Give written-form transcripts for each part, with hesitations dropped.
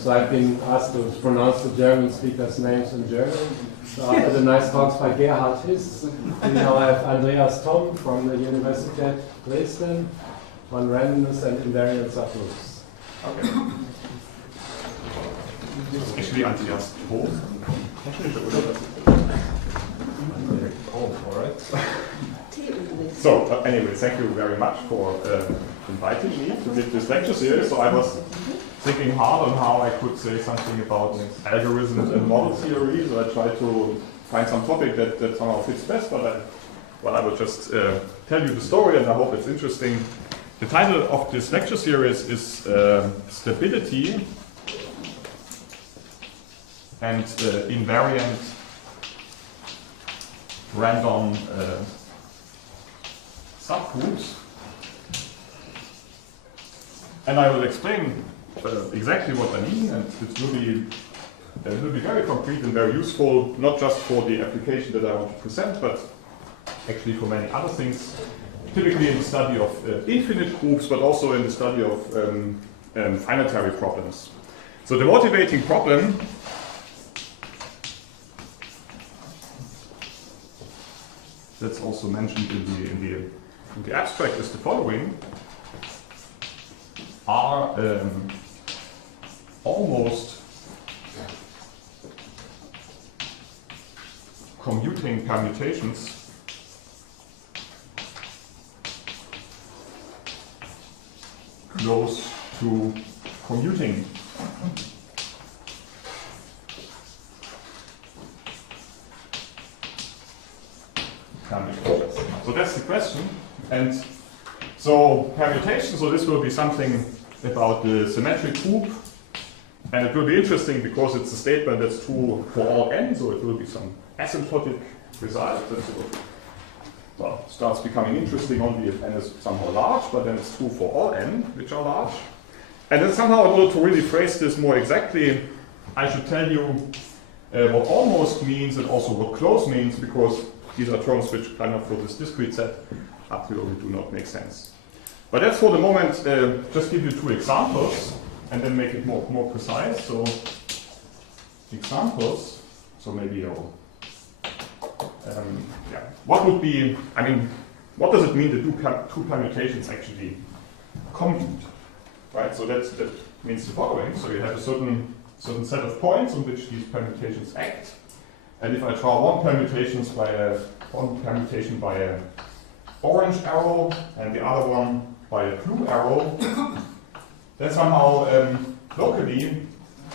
So I've been asked to pronounce the German speakers' names in German. So after the nice talks by Gerhard Hiss, we now have Andreas Thom from the University of Dresden on randomness and invariant subgroups. Okay. It's actually Andreas Thom. Oh, all right. So, anyway, thank you very much for inviting me to give this lecture series. So I was thinking hard on how I could say something about algorithms and model theory. So I tried to find some topic that somehow fits best, but I will just tell you the story, and I hope it's interesting. The title of this lecture series is Stability and Invariant Random Subgroups. And I will explain exactly what I mean, and it will be very concrete and very useful, not just for the application that I want to present, but actually for many other things, typically in the study of infinite groups, but also in the study of finitary problems. So the motivating problem that's also mentioned in the abstract is the following: are almost commuting permutations close to commuting permutations. So that's the question. And so permutation, so this will be something about the symmetric group, and it will be interesting because it's a statement that's true for all n, so it will be some asymptotic result that starts becoming interesting only if n is somehow large, but then it's true for all n which are large. And then somehow, in order to really phrase this more exactly, I should tell you what almost means and also what close means, because these are terms which kind of for this discrete set a priori do not make sense. But let's for the moment just give you two examples and then make it more precise. So examples, so maybe what would be, what does it mean that two permutations actually commute? Right, so that means the following. So you have a certain set of points on which these permutations act. And if I draw one permutation by a orange arrow and the other one by a blue arrow, then somehow locally,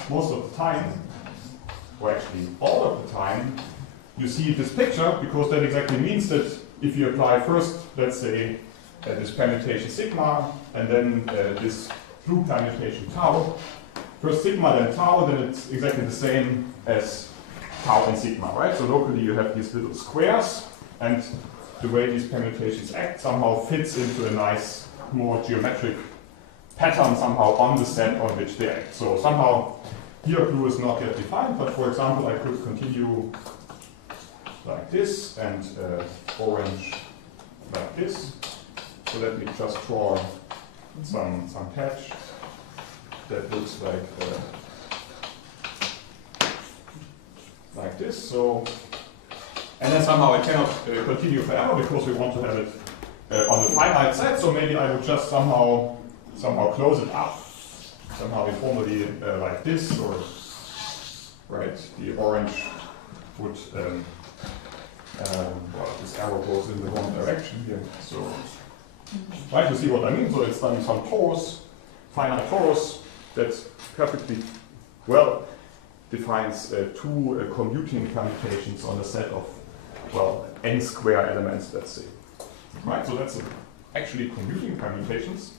most of the time, or actually all of the time, you see this picture, because that exactly means that if you apply first, let's say, this permutation sigma, and then this blue permutation tau, first sigma, then tau, then it's exactly the same as tau and sigma, right? So locally you have these little squares, and the way these permutations act somehow fits into a nice, more geometric pattern somehow on the set on which they act. So somehow here blue is not yet defined, but for example I could continue like this and orange like this. So let me just draw some patch that looks like this. So, and then somehow I cannot continue forever because we want to have it on a finite set. So maybe I would just somehow close it up, somehow informally like this, or right, the orange would this arrow goes in the wrong direction here. So right, you see what I mean? So it's done some torus, finite torus, that perfectly well defines two commuting permutations on a set of, n square elements, let's say. Right, so that's actually commuting permutations.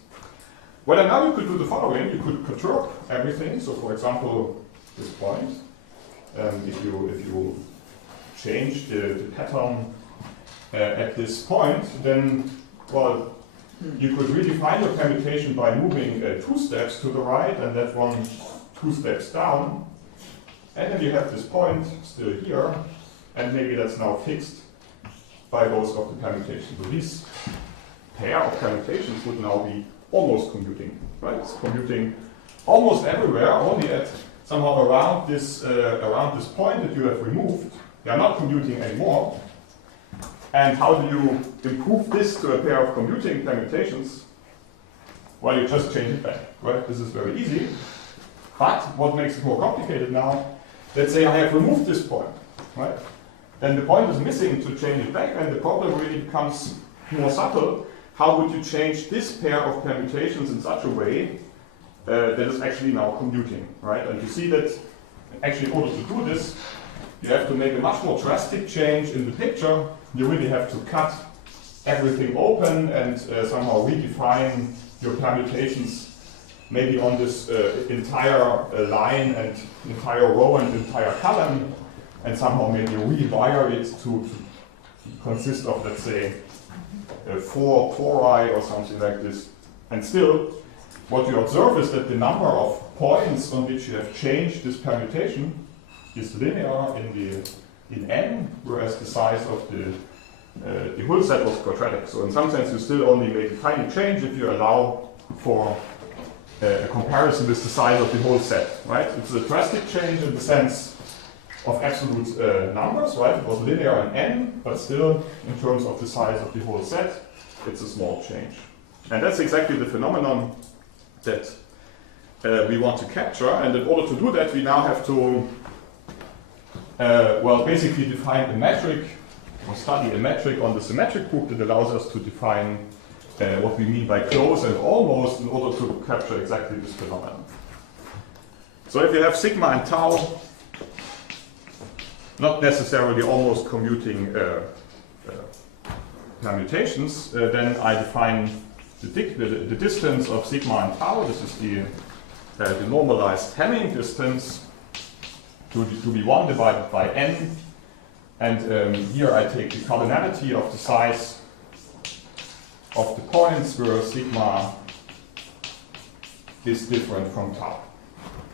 Well, and now you could do the following. You could perturb everything. So for example, this point, if you change the pattern at this point, then, you could redefine your permutation by moving 2 steps to the right and that one 2 steps down. And then you have this point still here, and maybe that's now fixed by both of the permutations. So this pair of permutations would now be almost commuting, right? It's commuting almost everywhere, only at somehow around this point that you have removed. They are not commuting anymore. And how do you improve this to a pair of commuting permutations? Well, you just change it back, right? This is very easy. But what makes it more complicated now, let's say I have removed this point, right? Then the point is missing to change it back, and the problem really becomes more subtle. How would you change this pair of permutations in such a way that is actually now commuting, right? And you see that actually in order to do this, you have to make a much more drastic change in the picture. You really have to cut everything open and somehow redefine your permutations maybe on this entire line and entire row and entire column, and somehow maybe rewire it to consist of, let's say, 4 tori or something like this. And still, what you observe is that the number of points on which you have changed this permutation is linear in n, whereas the size of the whole set was quadratic. So in some sense, you still only make a tiny change if you allow for a comparison with the size of the whole set, right? It's a drastic change in the sense of absolute numbers, right? It was linear in n, but still, in terms of the size of the whole set, it's a small change. And that's exactly the phenomenon that we want to capture. And in order to do that, we now have to, well, basically define a metric, or study a metric on the symmetric group that allows us to define what we mean by close and almost in order to capture exactly this phenomenon. So if you have sigma and tau, not necessarily almost commuting permutations, then I define the distance of sigma and tau. This is the normalized Hamming distance to be 1 divided by n. And here I take the cardinality of the size of the points where sigma is different from tau.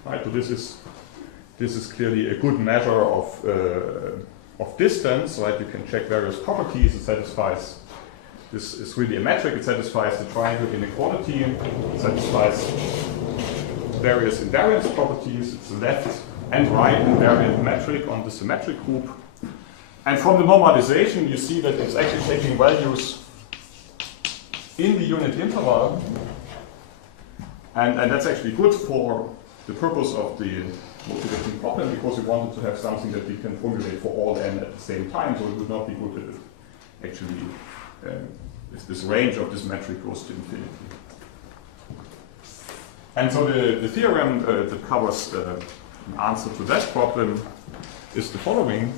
Right? So this is clearly a good measure of distance. Right? You can check various properties. It satisfies. This is really a metric. It satisfies the triangle inequality. It satisfies various invariance properties. It's a left and right invariant metric on the symmetric group. And from the normalization, you see that it's actually taking values in the unit interval, and that's actually good for the purpose of the motivating problem, because we wanted to have something that we can formulate for all n at the same time, so it would not be good if it actually if this range of this metric goes to infinity. And so the theorem that covers an answer to that problem is the following.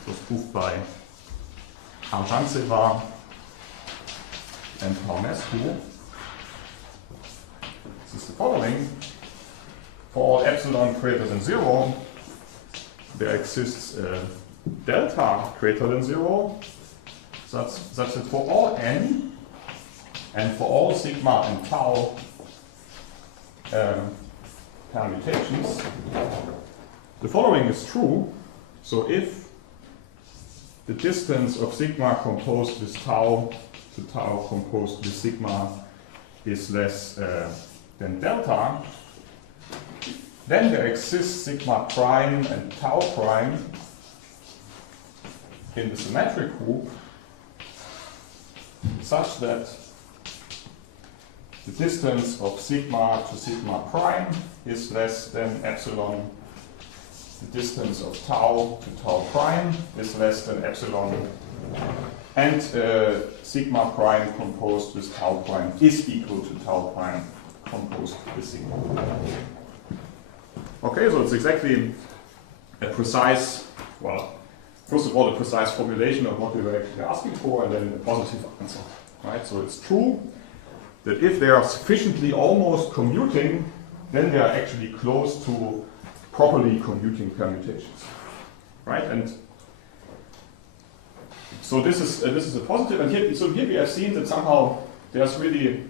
It was proved by Arzhantseva and Paunescu. This is the following. For all epsilon greater than 0, there exists delta greater than 0, such that for all n and for all sigma and tau permutations, the following is true. So if the distance of sigma composed with tau to tau composed with sigma is less than delta, then there exists sigma prime and tau prime in the symmetric group such that the distance of sigma to sigma prime is less than epsilon. The distance of tau to tau prime is less than epsilon, and sigma prime composed with tau prime is equal to tau prime composed with sigma. Okay, so it's exactly a precise, well, first of all, a precise formulation of what we were actually asking for, and then a positive answer. Right? So it's true that if they are sufficiently almost commuting, then they are actually close to properly commuting permutations, right? And so this is a positive. And here we have seen that somehow there's really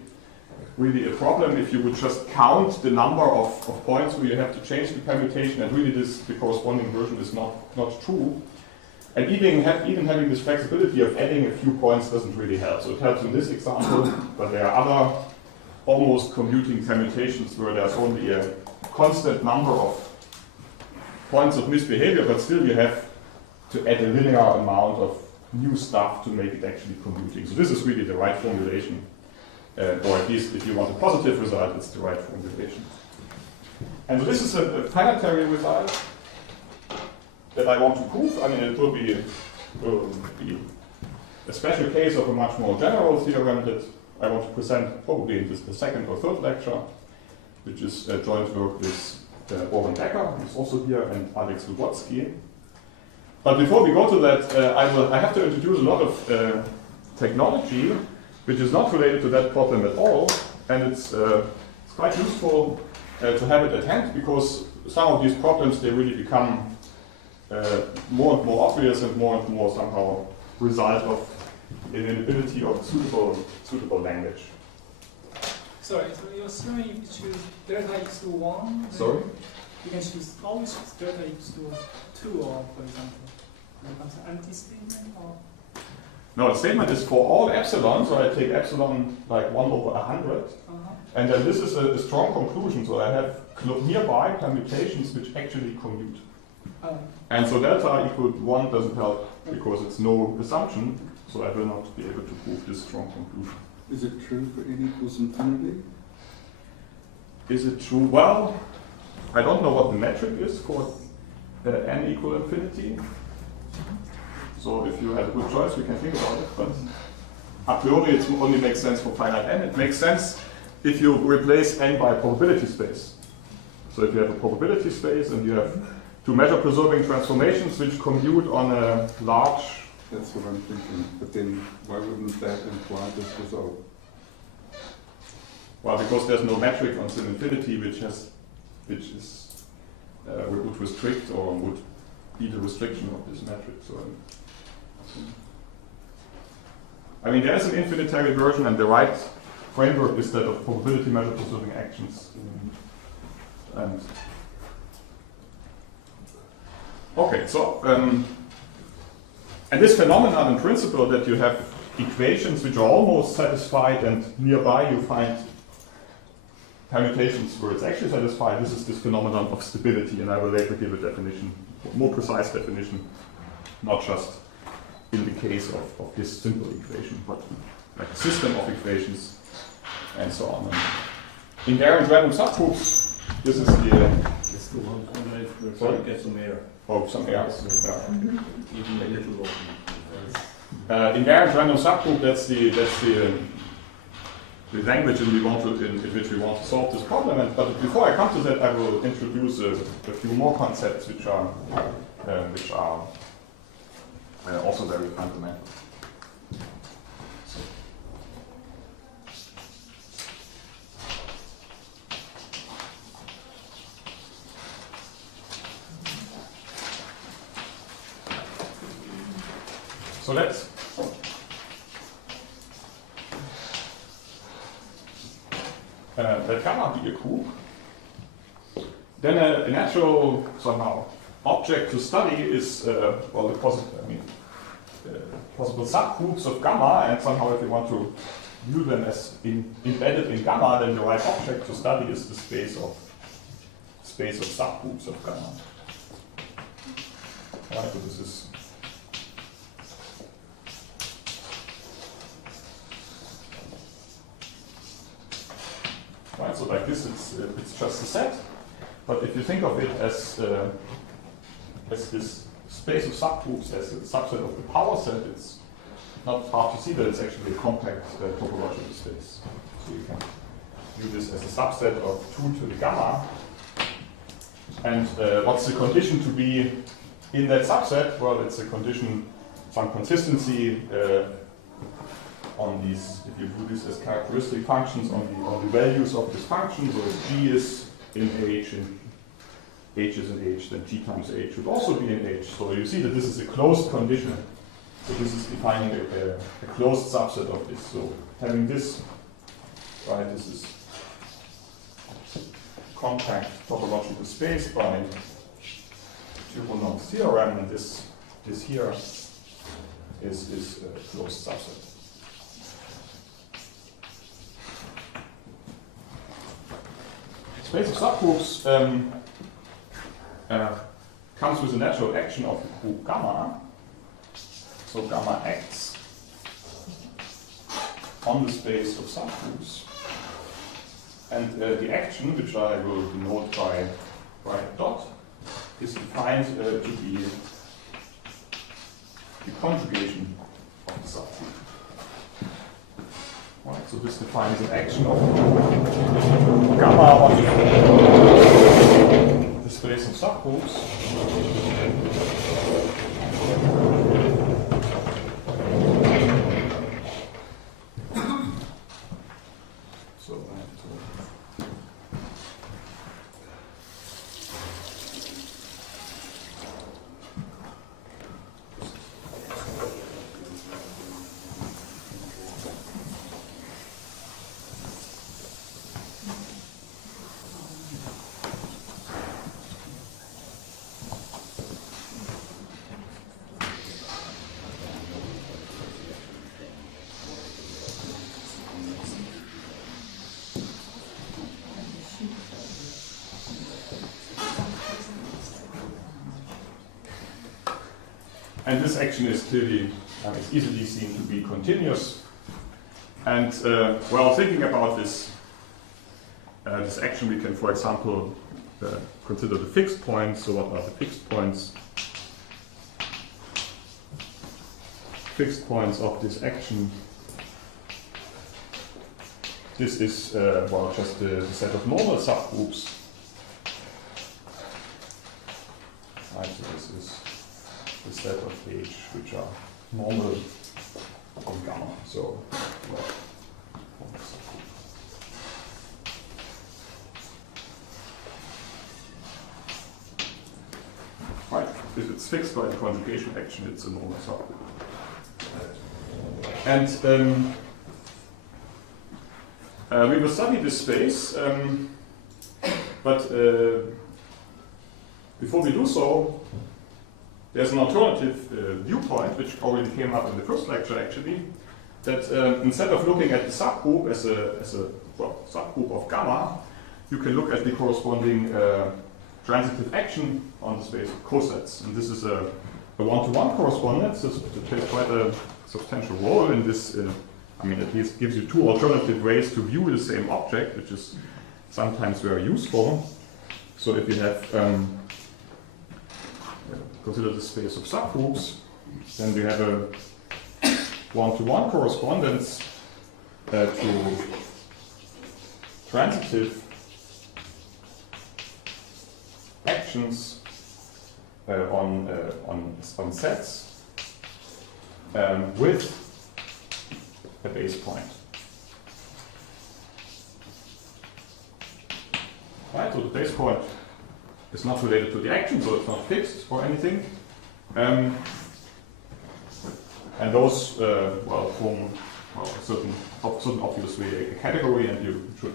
a problem if you would just count the number of points where you have to change the permutation, and really the corresponding version is not true. And even having this flexibility of adding a few points doesn't really help. So it helps in this example, but there are other almost commuting permutations where there's only a constant number of points of misbehavior, but still you have to add a linear amount of new stuff to make it actually commuting. So this is really the right formulation, or at least if you want a positive result, it's the right formulation. And so this is a planetary result that I want to prove. I mean, it will be a special case of a much more general theorem that I want to present probably in the second or third lecture, which is a joint work with Oren Becker, who's also here, and Alex Lubotsky. But before we go to that, I have to introduce a lot of technology which is not related to that problem at all, and it's quite useful to have it at hand, because some of these problems, they really become more and more obvious and more somehow result of an inability of suitable language. Sorry, so you're assuming you choose delta x to 1? Sorry? You can choose always delta x to 2, or for example, when it comes to empty statement, or? No, the statement is for all epsilon, so I take epsilon like 1 over 100, and then this is a strong conclusion, so I have nearby permutations which actually commute. And so delta equal 1 doesn't help because it's no assumption, so I will not be able to prove this strong conclusion. Is it true for n equals infinity? Is it true? Well, I don't know what the metric is for n equal infinity. So if you have a good choice, we can think about it. But a priori, it only makes sense for finite n. It makes sense if you replace n by a probability space. So if you have a probability space and you have two measure-preserving transformations which commute on a large... That's what I'm thinking. But then why wouldn't that imply this result? Well, because there's no metric on sim infinity which would restrict or would be the restriction of this metric. So, I mean, there is an infinitary version, and the right framework is that of probability measure-preserving actions. And okay, so and this phenomenon in principle that you have equations which are almost satisfied and nearby you find permutations where it's actually satisfied, this is this phenomenon of stability, and I will later give a definition, more precise definition, not just in the case of this simple equation, but like a system of equations and so on. And invariant random subgroups, this is the... It's the one where Sorry? you get some air. Oh, some air. Even a little open. Invariant random subgroup, that's the language in which we want to solve this problem. But before I come to that, I will introduce a few more concepts which are also very fundamental. So let's let gamma be a group. Then a natural somehow object to study is well, the possible subgroups of gamma, and somehow if you want to view them as embedded in gamma, then the right object to study is the space of subgroups of gamma. Right, so this is right, so like this, it's just a set. But if you think of it as this space of subgroups as a subset of the power set, it's not hard to see that it's actually a compact topological space. So you can view this as a subset of 2 to the gamma. And what's the condition to be in that subset? Well, it's a condition, some consistency on these, if you do this as characteristic functions on the values of this function. So if g is in h and h is in h, then g times h should also be in h. So you see that this is a closed condition. So this is defining a closed subset of this. So having this, right, this is compact topological space by Turing theorem, and this here is a closed subset. space of subgroups comes with a natural action of the group gamma. So gamma acts on the space of subgroups. And the action, which I will denote by a dot, is defined to be the conjugation of the subgroup. Right, so this defines an action of gamma on the space of subgroups. And this action is clearly, it's easily seen to be continuous. And while thinking about this action, we can, for example, consider the fixed points. So what are the fixed points? Fixed points of this action. This is, well, just the set of normal subgroups. Right, so this is the set of H which are normal on gamma. So, well, right, if it's fixed by the conjugation action, it's a normal subgroup. And we will study this space, but before we do so, there's an alternative viewpoint which already came up in the first lecture actually, that instead of looking at the subgroup as a subgroup of gamma, you can look at the corresponding transitive action on the space of cosets. And this is a one-to-one correspondence that plays quite a substantial role in this. I mean, at least gives you two alternative ways to view the same object, which is sometimes very useful. So if you have consider the space of subgroups, then we have a one-to-one correspondence to transitive actions on sets with a base point. Right, so the base point is not related to the action, so it's not fixed or anything. And those, well, form a certain obvious way a category, and you should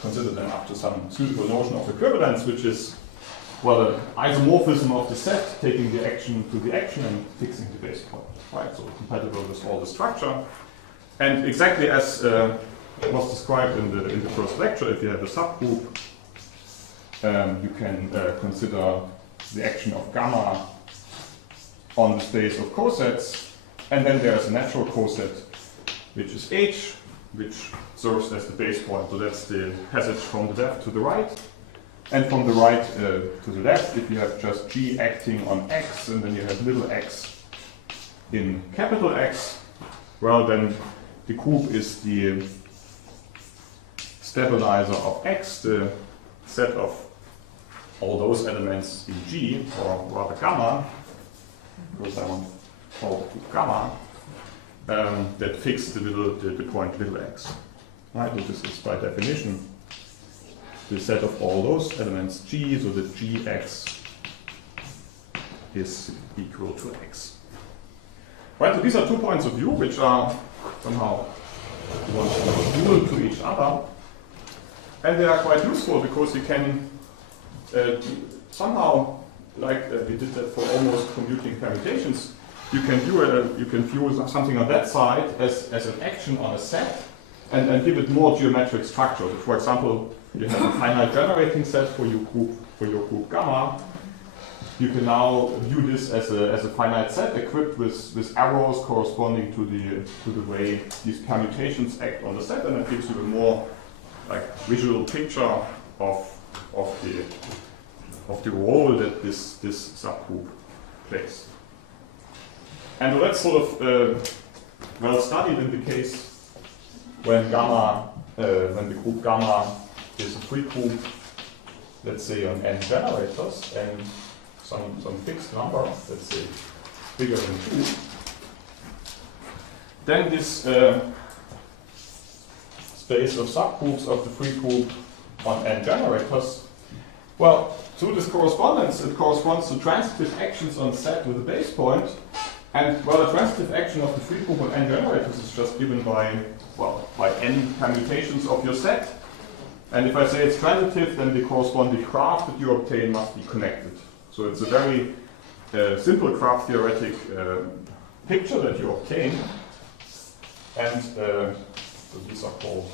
consider them up to some suitable notion of equivalence, which is, well, an isomorphism of the set, taking the action to the action and fixing the base point. Right, so compatible with all the structure. And exactly as was described in the first lecture, if you have a subgroup, you can consider the action of gamma on the space of cosets, and then there's a natural coset, which is H, which serves as the base point. So that's the passage from the left to the right. And from the right to the left, if you have just G acting on X, and then you have little x in capital X, well, then the group is the stabilizer of X, the set of all those elements in G, or rather gamma, because I want to call the group gamma, that fix the point little x. Right, so this is by definition the set of all those elements G, so that Gx is equal to x. Right, so these are 2 points of view which are somehow dual to each other, and they are quite useful because you can somehow, like we did that for almost commuting permutations, you can view something on that side as an action on a set, and give it more geometric structure. So for example, you have a finite generating set for your group gamma. You can now view this as a finite set equipped with arrows corresponding to the way these permutations act on the set, and it gives you a more like visual picture of the role that this subgroup plays. And that's sort of well studied in the case when the group gamma is a free group, let's say on n generators, and some fixed number, let's say bigger than 2, then this space of subgroups of the free group on n generators, well, through this correspondence, it corresponds to transitive actions on set with a base point. And well, the transitive action of the free group on n generators is just given by n permutations of your set. And if I say it's transitive, then the corresponding graph that you obtain must be connected. So it's a very simple graph theoretic picture that you obtain. And so these are called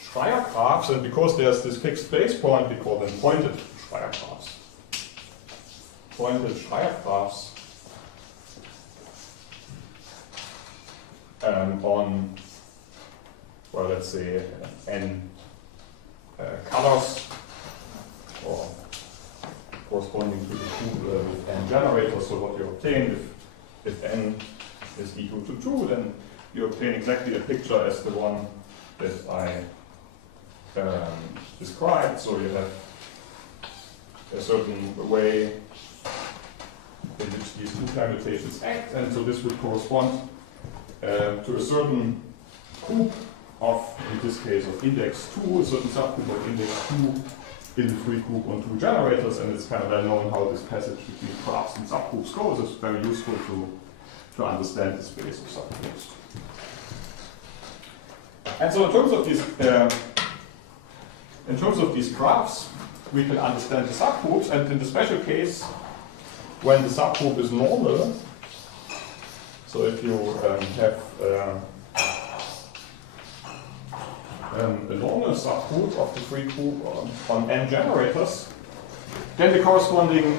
Schreier graphs. And because there's this fixed base point, we call them pointed Schreier graphs. Pointed Schreier graphs on, well, let's say n colors, or corresponding to the group with n generators. So what you obtain, if n is equal to 2, then you obtain exactly a picture as the one that I described. So you have a certain way in which these two permutations act, and so this would correspond to a certain group of, in this case, of index 2, a certain subgroup of index 2 in the free group on 2 generators, and it's kind of well known how this passage between graphs and subgroups goes. It's very useful to understand the space of subgroups. And so in terms of these graphs, we can understand the subgroups, and in the special case, when the subgroup is normal, so if you have a normal subgroup of the free group on n generators, then the corresponding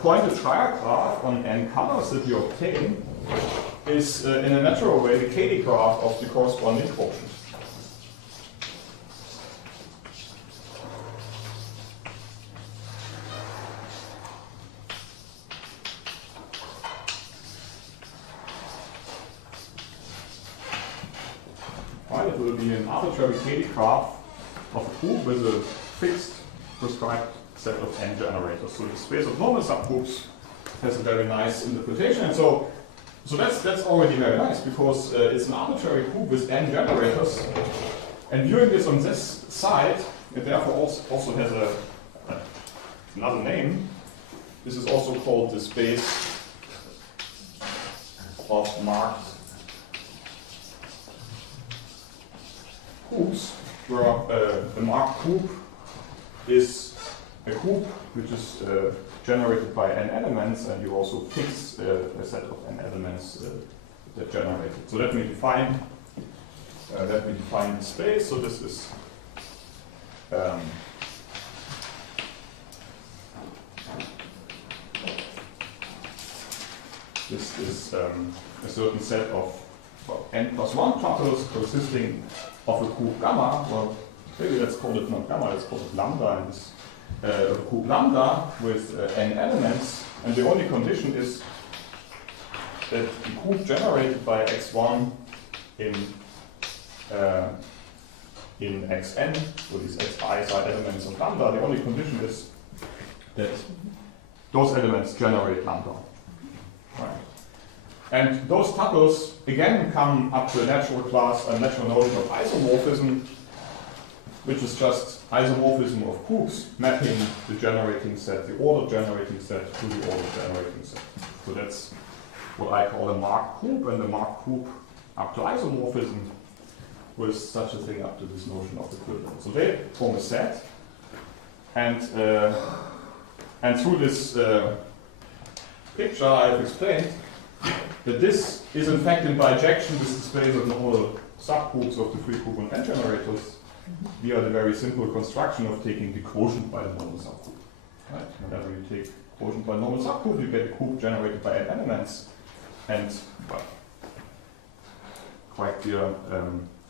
pointed Schreier graph on n colors that you obtain is, in a natural way, the Cayley graph of the corresponding quotient. It will be an arbitrary Cayley graph of a group with a fixed prescribed set of n generators. So the space of normal subgroups has a very nice interpretation, and so that's already very nice, because it's an arbitrary group with n generators, and viewing this on this side, it therefore also has another name. This is also called the space of marked groups, where a marked group is a group which is generated by n elements, and you also fix a set of n elements that generate it. So let me define the space. So this is a certain set of n plus 1 tuples consisting of a group gamma. Well, maybe let's call it not gamma, let's call it lambda, and this a group lambda with n elements, and the only condition is that the group generated by x1 in xn, so these xi's are elements of lambda, the only condition is that those elements generate lambda. Right. And those tuples again come up to a natural notion of isomorphism, which is just isomorphism of groups mapping the generating set, the order generating set, to the order generating set. So that's what I call a marked group, and a marked group up to isomorphism with such a thing up to this notion of equivalence. So they form a set, and through this picture I've explained that this is in fact in bijection with the space of normal subgroups of the free group n generators via the very simple construction of taking the quotient by the normal subgroup. Right? Whenever you take quotient by normal subgroup, you get a group generated by n elements, and well, quite clear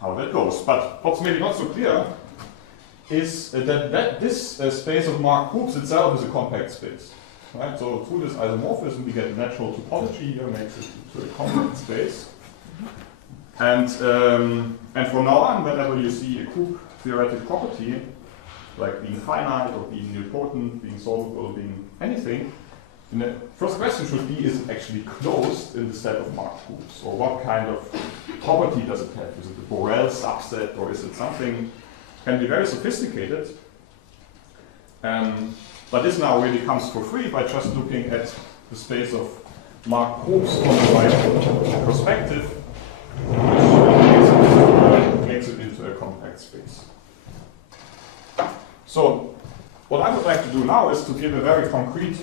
how that goes. But what's maybe not so clear is that this space of marked groups itself is a compact space. Right? So through this isomorphism, we get a natural topology here, makes it into a compact space. And from now on, whenever you see a group theoretic property, like being finite or being nilpotent, being solvable, being anything, the first question should be, is it actually closed in the set of marked groups? Or what kind of property does it have? Is it a Borel subset, or is it something, can be very sophisticated. But this now really comes for free by just looking at the space of marked groups from the right perspective, which makes it into a compact space. So what I would like to do now is to give a very concrete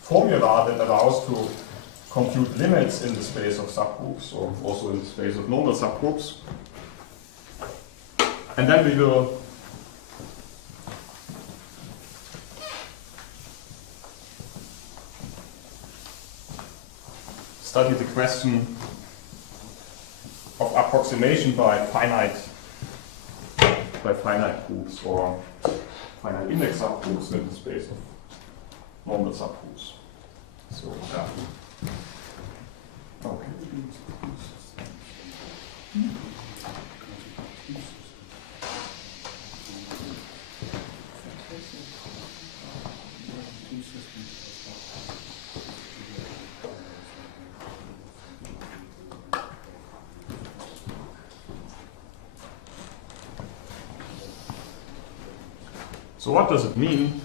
formula that allows to compute limits in the space of subgroups, or also in the space of normal subgroups. And then we will study the question of approximation by finite groups or finite index subgroups in the space of normal subgroups. So yeah. Okay. So what does it mean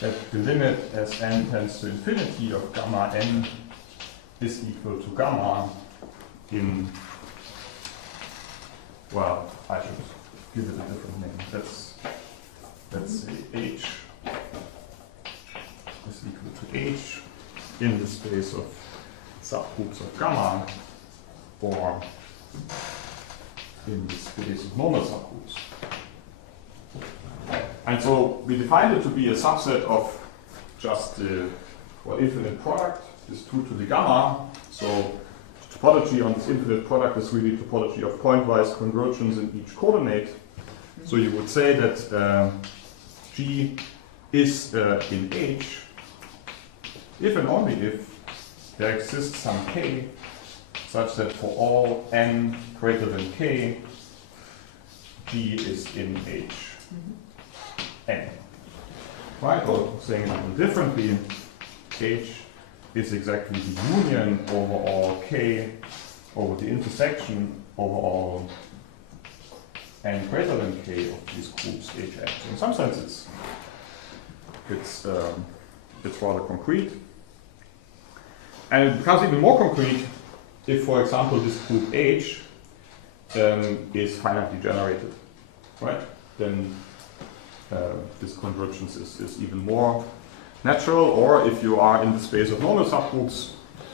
that the limit as n tends to infinity of gamma n is equal to gamma in, well, I should give it a different name. Let's say h is equal to h in the space of subgroups of gamma, or in the space of normal subgroups. And so we defined it to be a subset of just the infinite product, this 2 to the gamma. So topology on this infinite product is really topology of pointwise convergence in each coordinate. So you would say that G is in H if and only if there exists some k such that for all n greater than k, G is in H n. Right? Or saying it a little differently, H is exactly the union over all k over the intersection over all n greater than k of these groups Hn. So in some sense, it's rather concrete. And it becomes even more concrete if, for example, this group H is finitely generated, right? Then this convergence is even more natural. Or if you are in the space of normal subgroups,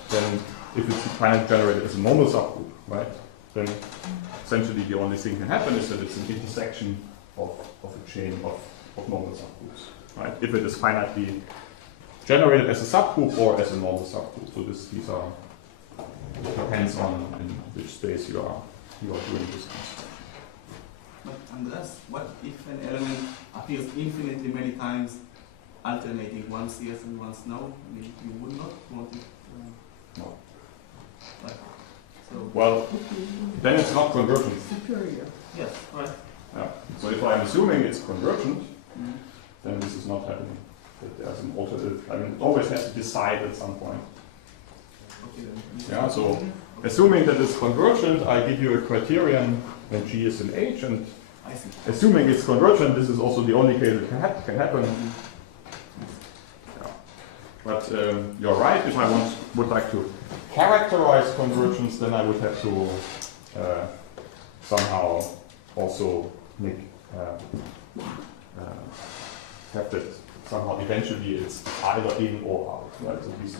then if it's finitely generated as a normal subgroup, right? Then essentially the only thing that can happen is that it's an intersection of a chain of normal subgroups, right? If it is finitely generated as a subgroup or as a normal subgroup. So these are depends on in which space you are doing this construction. But Andreas, what if an element appears infinitely many times, alternating once yes and once no? I mean, you would not want it. No. Right. So Well, then it's not convergent. yes, right. Yeah. So if I'm assuming it's convergent, then this is not happening. That there's an alternative. I mean, it always has to decide at some point. Okay, then. Yeah. So assuming that it's convergent, I give you a criterion when G is in H, and I see. assuming it's convergent, this is also the only case it can happen. Yeah. But you're right. If I would like to characterize convergence, then I would have to somehow also make have that somehow eventually it's either in or out, right? So these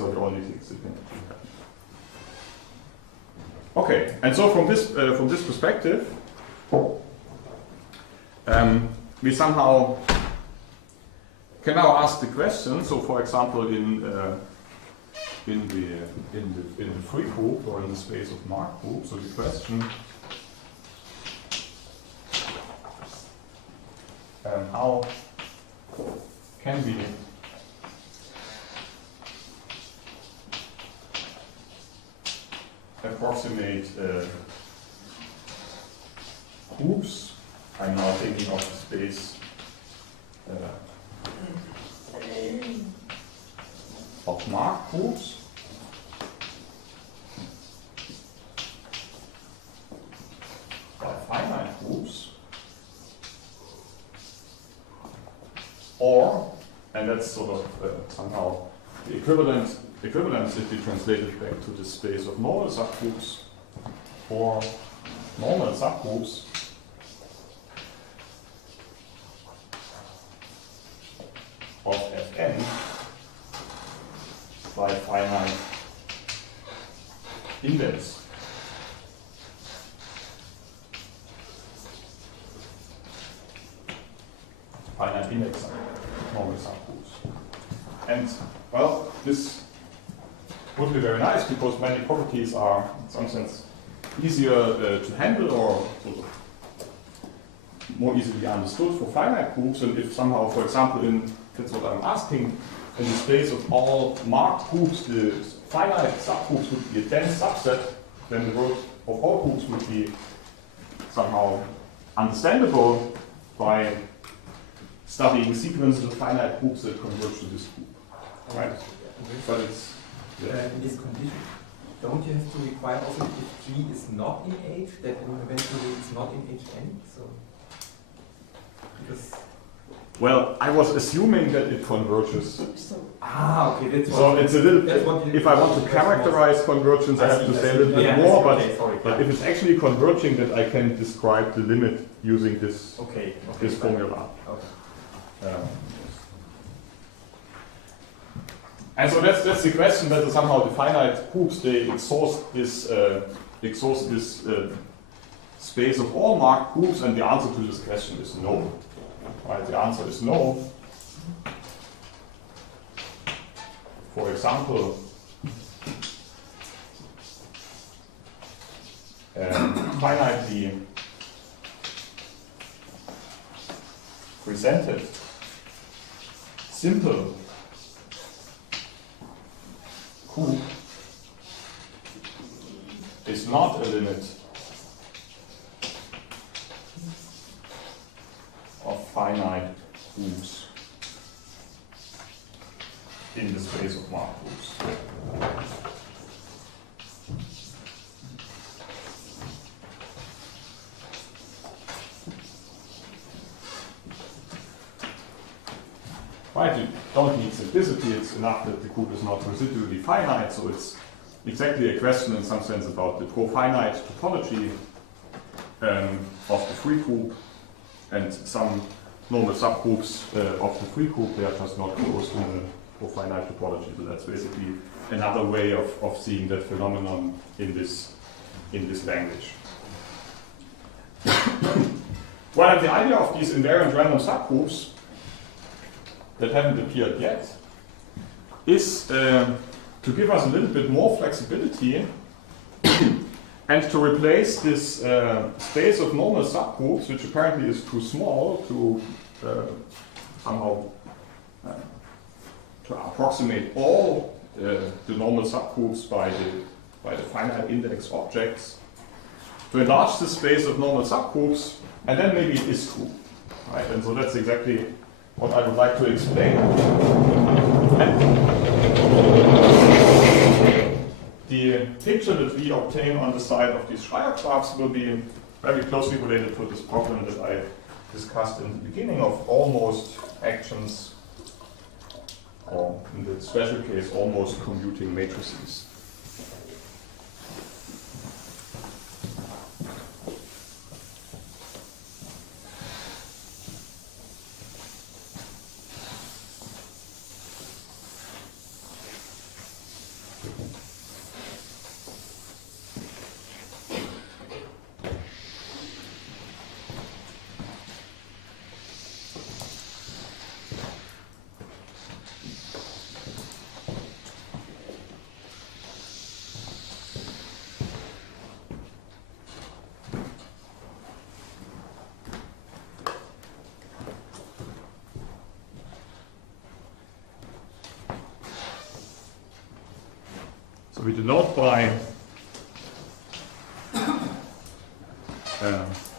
are the only things that can actually happen. Okay, and so from this perspective, we somehow can now ask the question. So, for example, in the free group or in the space of marked group, so the question. How can we approximate groups? I'm now thinking of the space of marked groups. By finite groups. Or, and that's sort of somehow the equivalence if we translate it back to the space of normal subgroups, or normal subgroups of Fn by finite index. Finite index normal subgroups. And, well, this would be very nice because many properties are, in some sense, easier to handle or sort of more easily understood for finite groups. And if somehow, for example, that's what I'm asking, in the space of all marked groups, the finite subgroups would be a dense subset, then the world of all groups would be somehow understandable by studying sequences of finite groups that converge to this group. Right? But it's in this condition, don't you have to require also if G is not in H, that eventually it's not in Hn? So, because well, I was assuming that it converges. okay, that's So what, it's a little. that's what If I want to characterize convergence, I have to say a little bit more. But okay, sorry. but if it's actually converging, that I can describe the limit using this this formula. Okay. And so that's the question, whether somehow the finite groups they exhaust this space of all marked groups, and the answer to this question is no. Right? The answer is no. For example, finitely presented simple group is not a limit of finite groups in the space of marked groups. Right, you don't need simplicity, it's enough that the group is not residually finite, so it's exactly a question in some sense about the profinite topology of the free group, and some normal subgroups of the free group, they are just not close to the profinite topology. So that's basically another way of seeing that phenomenon in this language. Well, and the idea of these invariant random subgroups that haven't appeared yet is to give us a little bit more flexibility and to replace this space of normal subgroups, which apparently is too small to somehow to approximate all the normal subgroups by the finite index objects, to enlarge the space of normal subgroups, and then maybe it is true, right? And so that's exactly what I would like to explain. The picture that we obtain on the side of these Schreier graphs will be very closely related to this problem that I discussed in the beginning of almost actions, or in the special case, almost commuting matrices. So we denote by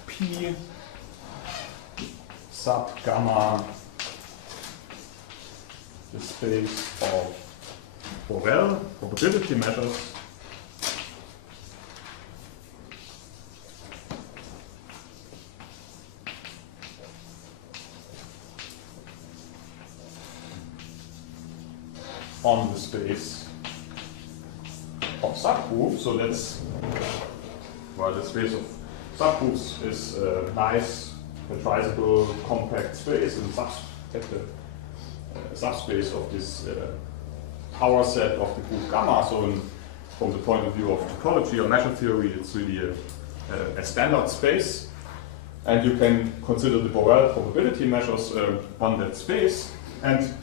P sub gamma the space of Borel probability measures on the space of subgroups. So that's, well, the space of subgroups is a nice factorizable compact space and at the subspace of this power set of the group gamma. So from the point of view of topology or measure theory, it's really a standard space. And you can consider the Borel probability measures on that space. And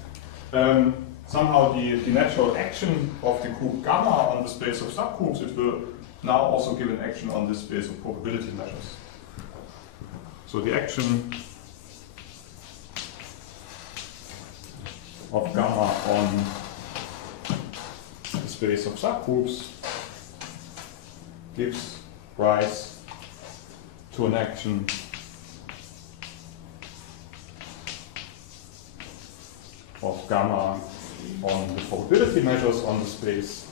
somehow the natural action of the group gamma on the space of subgroups, it will now also give an action on this space of probability measures. So the action of gamma on the space of subgroups gives rise to an action of gamma on the probability measures on the space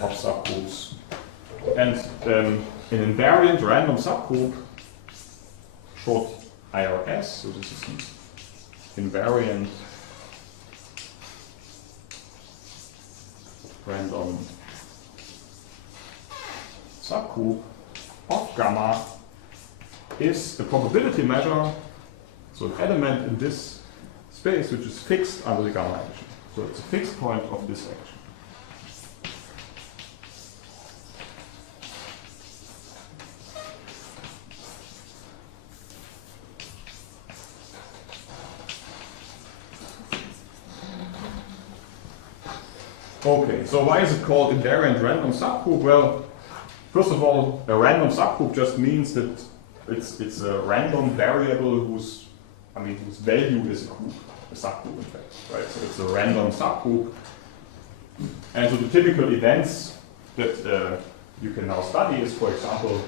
of subgroups. And an invariant random subgroup, short IRS, so this is an invariant random subgroup of gamma is the probability measure, so an element in this space which is fixed under the gamma action. So it's a fixed point of this action. Okay, so why is it called invariant random subgroup? Well, first of all, a random subgroup just means that it's a random variable whose value is a subgroup in fact, right? So it's a random subgroup. And so the typical events that you can now study is, for example,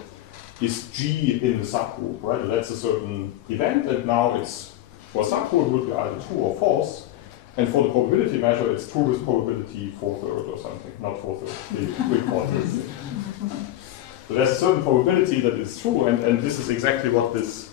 is G in the subgroup, right? That's a certain event, and now it's, for a subgroup, it would be either true or false. And for the probability measure, it's true with probability 4/3 or something, not 4/3, 3/4. So there's a certain probability that it's true, and this is exactly what this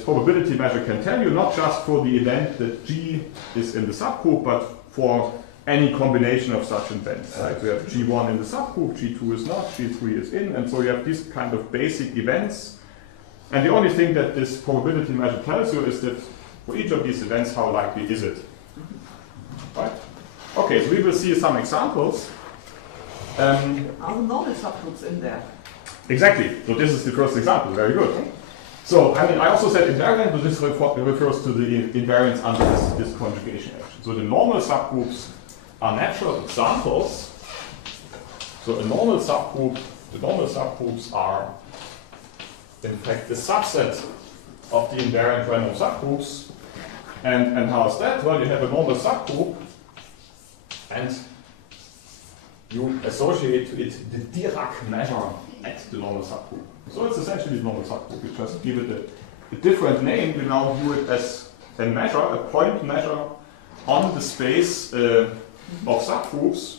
probability measure can tell you, not just for the event that G is in the subgroup, but for any combination of such events. Right? We have G1 in the subgroup, G2 is not, G3 is in, and so you have these kind of basic events. And the only thing that this probability measure tells you is that for each of these events, how likely is it? Right? Okay, so we will see some examples. Are the normal subgroups in there? Exactly. So this is the first example. Very good. Okay. So I also said invariant, but this refers to the invariance under this conjugation action. So the normal subgroups are natural examples. So the normal subgroups are in fact the subset of the invariant random subgroups. And how is that? Well, you have a normal subgroup, and you associate to it the Dirac measure at the normal subgroup. So it's essentially the normal subgroup. You just give it a different name. You now view it as a measure, a point measure on the space of subgroups.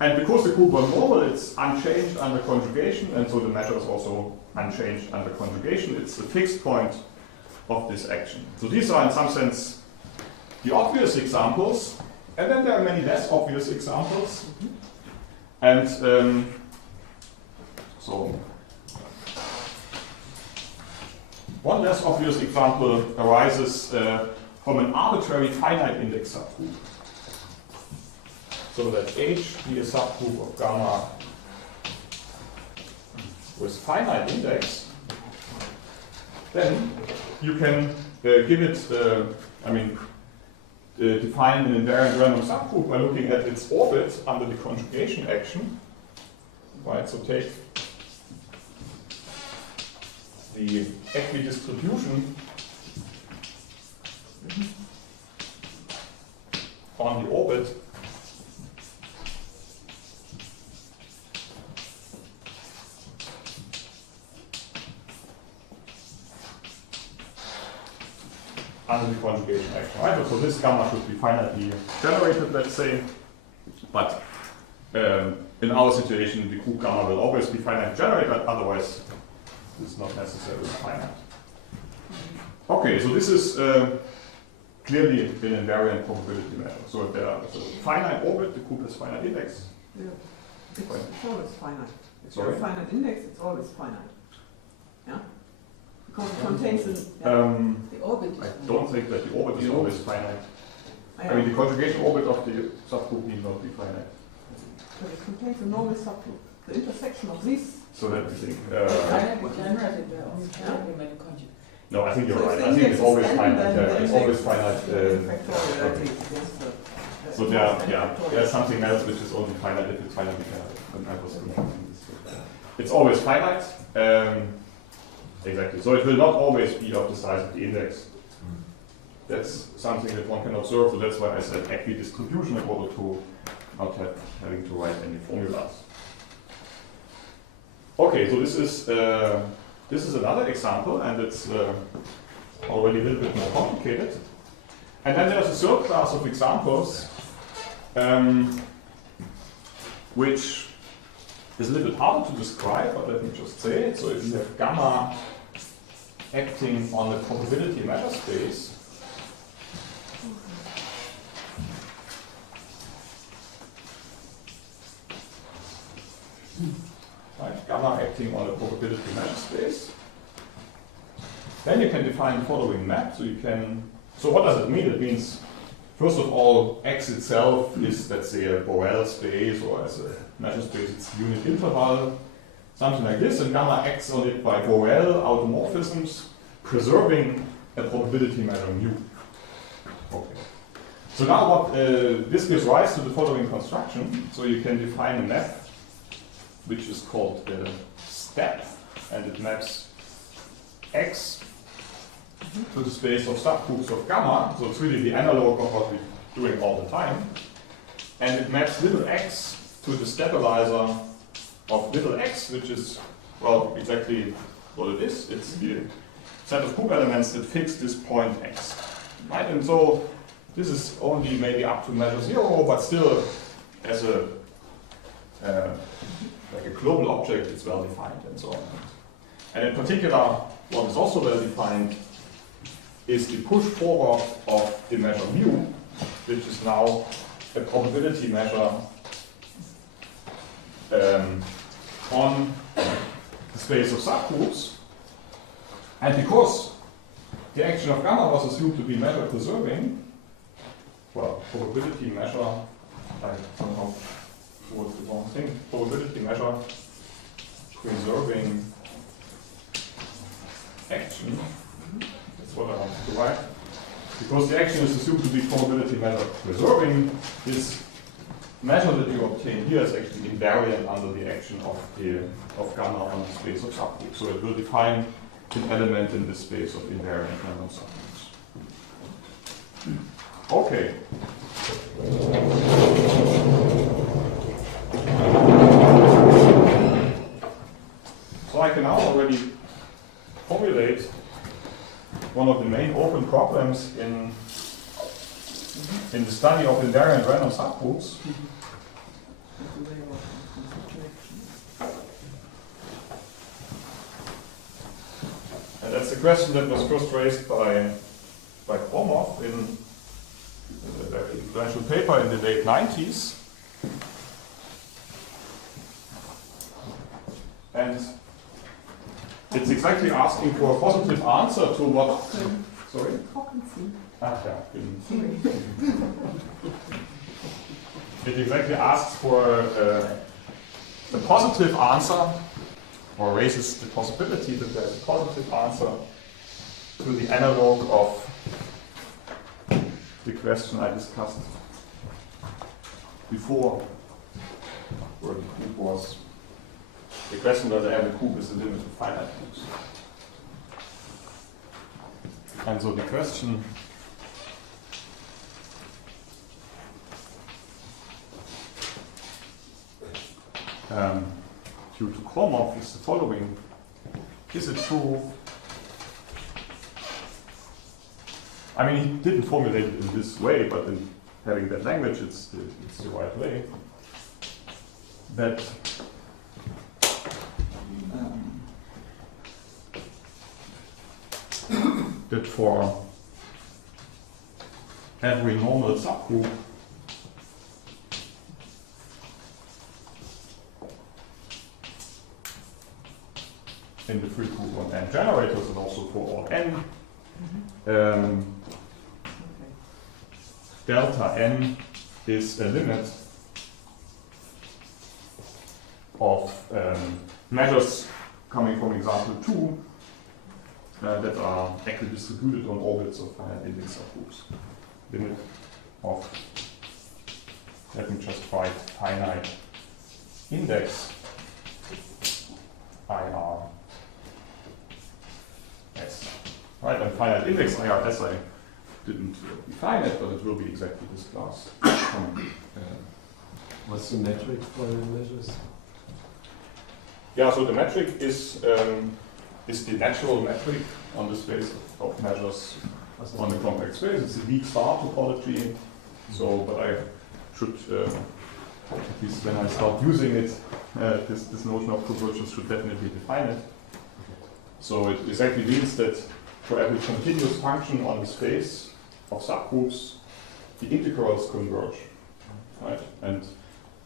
And because the group are normal, it's unchanged under conjugation, and so the measure is also unchanged under conjugation. It's a fixed point of this action. So these are in some sense the obvious examples, and then there are many less obvious examples. And so one less obvious example arises from an arbitrary finite index subgroup. So that H be a subgroup of gamma with finite index, then you can give it, define an invariant random subgroup by looking at its orbit under the conjugation action. Right, so take the equidistribution on the orbit conjugation action, right? So this gamma should be finitely generated, let's say, but in our situation, the group gamma will always be finitely generated, otherwise it's not necessarily finite. Okay, so this is clearly an invariant probability measure. So if there is a finite orbit, the group has finite index. Yeah. It's always finite. If you Sorry? have a finite index, it's always finite. Yeah? Because it contains the orbit. I don't think that the orbit is always finite. I mean, the conjugation orbit of the subgroup need not be finite. But it contains a normal subgroup. The intersection of these. So let me think. No, I think you're right. I think it's always finite. Yeah, it's always finite. So there's something else which is only finite if it's finitely generated. And I was confusing this. It's always finite. Exactly. So it will not always be of the size of the index. That's something that one can observe. So that's why I said equidistribution in order to not having to write any formulas. Okay, so this is another example, and it's already a little bit more complicated. And then there's a third class of examples, which is a little bit harder to describe, but let me just say it. So if you have gamma acting on a probability measure space, right, gamma acting on a probability measure space, then you can define the following map. So what does it mean? It means, first of all, X itself is, let's say, a Borel space, or as a measure space, it's unit interval, something like this, and gamma acts on it by Borel automorphisms, preserving a probability measure mu. Okay. So now what this gives rise to the following construction. So you can define a map which is called the step, and it maps X to the space of subgroups of gamma. So it's really the analog of what we're doing all the time. And it maps little x to the stabilizer of little x, which is, well, exactly what it is. It's the set of group elements that fix this point x. Right? And so this is only maybe up to measure 0, but still as a like a global object, it's well defined and so on. And in particular, what is also well defined is the push forward of the measure mu, which is now a probability measure on the space of subgroups. And because the action of gamma was assumed to be measure preserving, well, probability measure, I somehow wrote the wrong thing, probability measure preserving action, that's what I want to write. Because the action is assumed to be probability measure preserving, this measure that you obtain here is actually invariant under the action of gamma on the space of subgroups. So it will define an element in the space of invariant random subgroups. Okay. So I can now already formulate one of the main open problems in the study of invariant random subgroups. And that's a question that was first raised by Gromov in the influential paper in the late 90s. And it's exactly asking for a positive answer to what... Sorry? It exactly asks for a positive answer, or raises the possibility that there's a positive answer to the analog of the question I discussed before, where the group was the question whether every group is a limit of finite groups. And so the question due to Gromov is the following. Is it true? I mean, he didn't formulate it in this way, but in having that language, it's the right way. That that for every normal subgroup in the free group on n generators and also for all n, delta n is a limit of measures coming from example 2 that are equidistributed on orbits of finite index subgroups. Limit of, let me just write finite index IRS. Right, and finite index IRS, I didn't define it, but it will be exactly this class. What's the metric for the measures? Yeah, so the metric is the natural metric on the space of measures on the compact space. It's a weak star topology. So, but I should, at least when I start using it, this notion of convergence should definitely define it. So it exactly means that for every continuous function on the space of subgroups, the integrals converge, right? And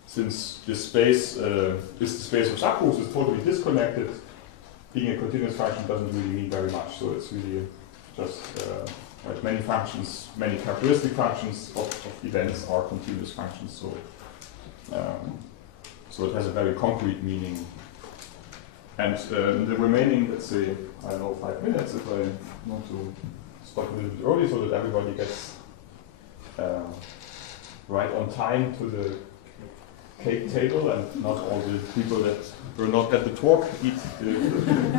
since this space is the space of subgroups, is totally disconnected, being a continuous function doesn't really mean very much. So it's really just right, many functions, many characteristic functions of events are continuous functions. So so it has a very concrete meaning. And the remaining, let's say, I don't know, 5 minutes, if I want to stop a little bit early so that everybody gets right on time to the cake table and not all the people that were not at the talk eat the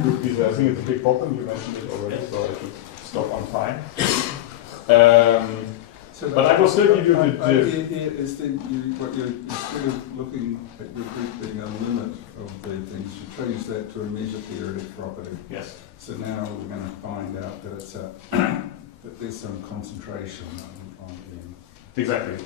cookies. I think it's a big problem, you mentioned it already, so I should stop on time. But I will still give you the... What you're instead of looking at your group being a limit of the things, you change that to a measure theoretic property. Yes. So now we're going to find out that it's a that there's some concentration on the... Exactly.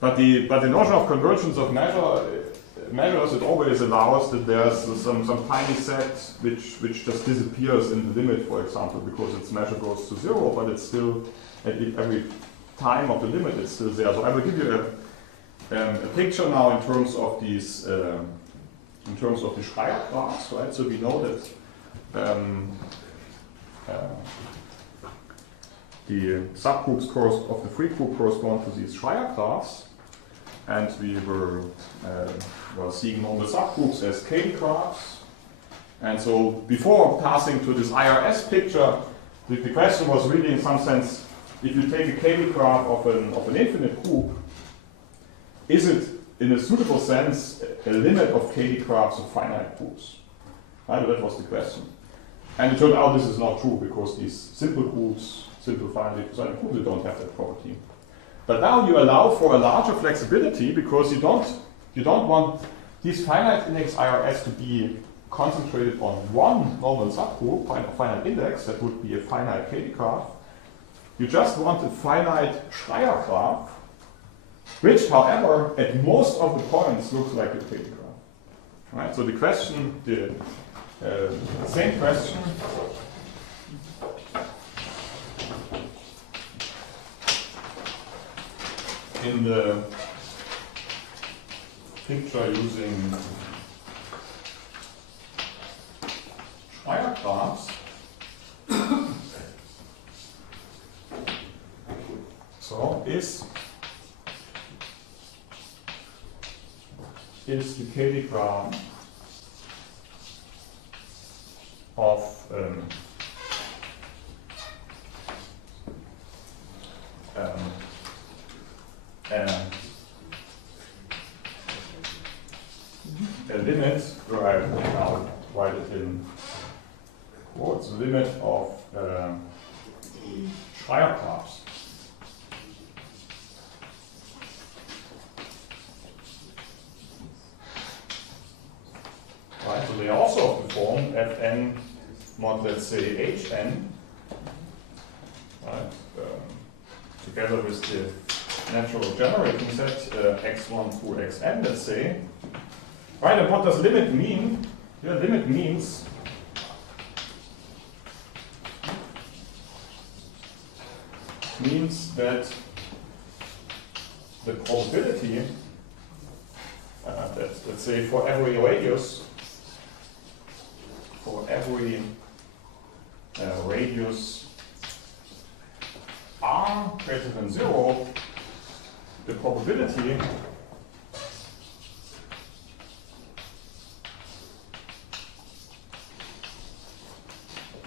But the notion of convergence of measures, it always allows that there's some tiny set which just disappears in the limit, for example, because its measure goes to 0, but it's still, at every time of the limit, it's still there. So I will give you a picture now in terms of these, in terms of the Schreier graphs, right? So we know that the subgroups of the free group correspond to these Schreier graphs. And we were seeing normal subgroups as Cayley graphs. And so before passing to this IRS picture, the question was really, in some sense, if you take a Cayley graph of an infinite group, is it, in a suitable sense, a limit of Cayley graphs of finite groups? Right? That was the question. And it turned out this is not true, because these simple groups, simple finitely precisely groups, they don't have that property. But now you allow for a larger flexibility, because you don't want these finite index IRS to be concentrated on one normal subgroup, finite index, that would be a finite Cayley graph. You just want a finite Schreier graph, which, however, at most of the points looks like a Cayley graph. Right? So the question, the same question. In the picture using Schreier graphs, so is the Cayley graph of a limit, where I now write it in quotes, a limit of Schreier graphs. Right, so they are also of the form Fn mod, let's say, Hn, together with the natural generating set x1 through xn, let's say. Right, and what does limit mean? Yeah, limit means that the probability that, let's say, for every radius, radius r greater than 0, the probability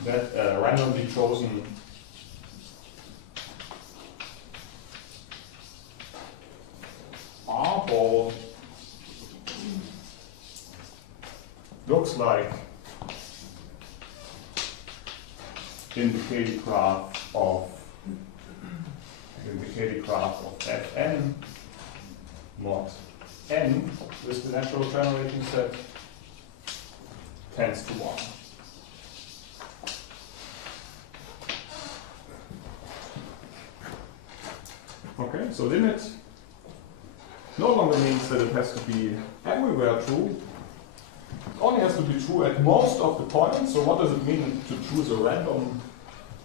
that a randomly chosen R ball looks like in the Cayley graph of Fn mod n with the natural generating set tends to 1. Okay, so limit no longer means that it has to be everywhere true. It only has to be true at most of the points. So what does it mean to choose a random,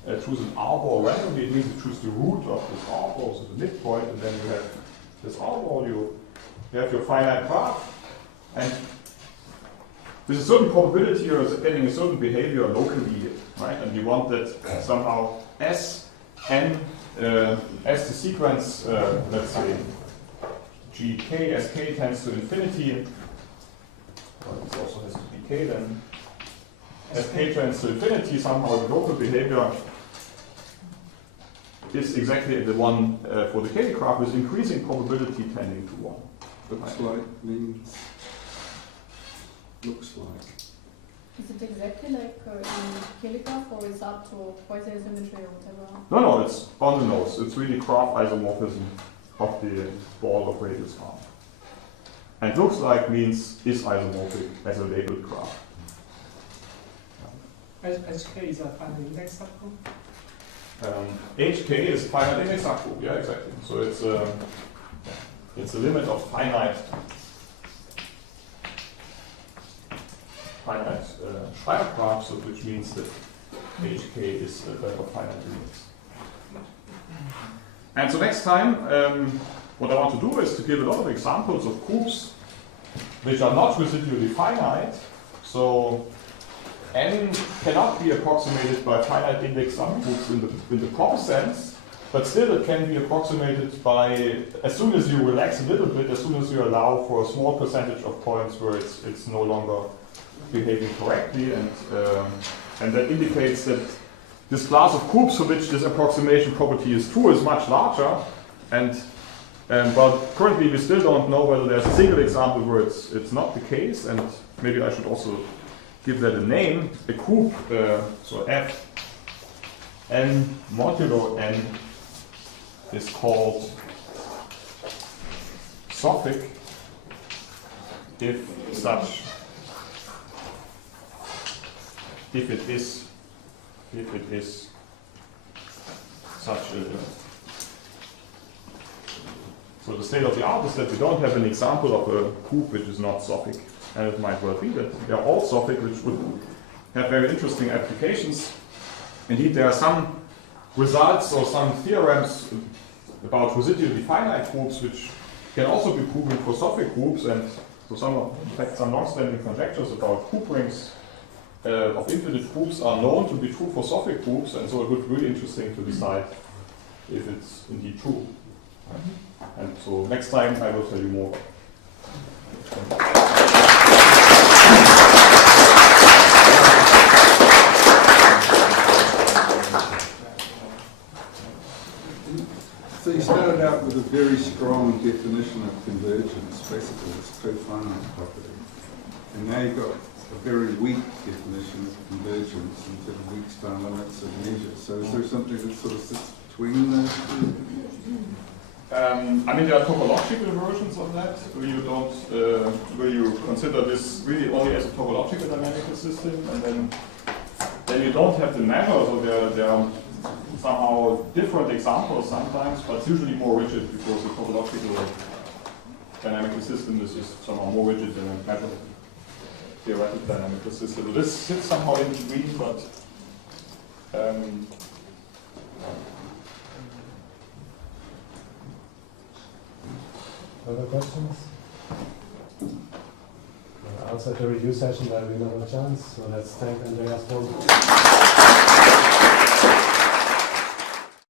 choose an R ball randomly? It means you choose the root of this R ball, so the midpoint, and then you have this R ball, you have your finite graph, and with a certain probability you're getting a certain behavior locally, right? And you want that somehow as the sequence, let's say, gk as k tends to infinity, well, this also has to be k then, as k tends to infinity, somehow the local behavior is exactly the one for the Cayley graph with increasing probability tending to 1. Looks like means looks like. Is it exactly like in Cayley graph, or is up to Poisson symmetry or whatever? No, it's on the nose. It's really graph isomorphism of the ball of radius r. And looks like means is isomorphic as a labeled graph. HK is a finite index subgroup? HK is finite index subgroup, yeah, exactly. So it's a limit of finite Schreier graph, so which means that HK is a finite index. And so next time, what I want to do is to give a lot of examples of groups which are not residually finite. So n cannot be approximated by finite index subgroups in the proper sense, but still it can be approximated by, as soon as you relax a little bit, as soon as you allow for a small percentage of points where it's no longer behaving correctly, and that indicates that this class of groups for which this approximation property is true is much larger, but currently we still don't know whether there's a single example where it's not the case, and maybe I should also give that a name. A group, so f n modulo n is called sophic if it is such a. So the state of the art is that we don't have an example of a group which is not sophic, and it might well be that they are all sophic, which would have very interesting applications. Indeed, there are some results or some theorems about residually finite groups which can also be proven for sophic groups, and so in fact some long-standing conjectures about group rings of infinite groups are known to be true for sophic groups, and so it would be really interesting to decide if it's indeed true. And so next time I will tell you more. So you started out with a very strong definition of convergence, basically this cofinite property. And now you've got a very weak definition of convergence and sort of weak star limits of measures. So is there something that sort of sits between those two? I mean, there are topological versions of that where you don't, where you consider this really only as a topological dynamical system, and then you don't have the measure. So there are somehow different examples sometimes, but it's usually more rigid because the topological dynamical system is just somehow more rigid than a casual theoretical dynamical system. So this sits somehow in between, but Other questions? Outside the review session, there will be another chance. So let's thank Andreas Thom.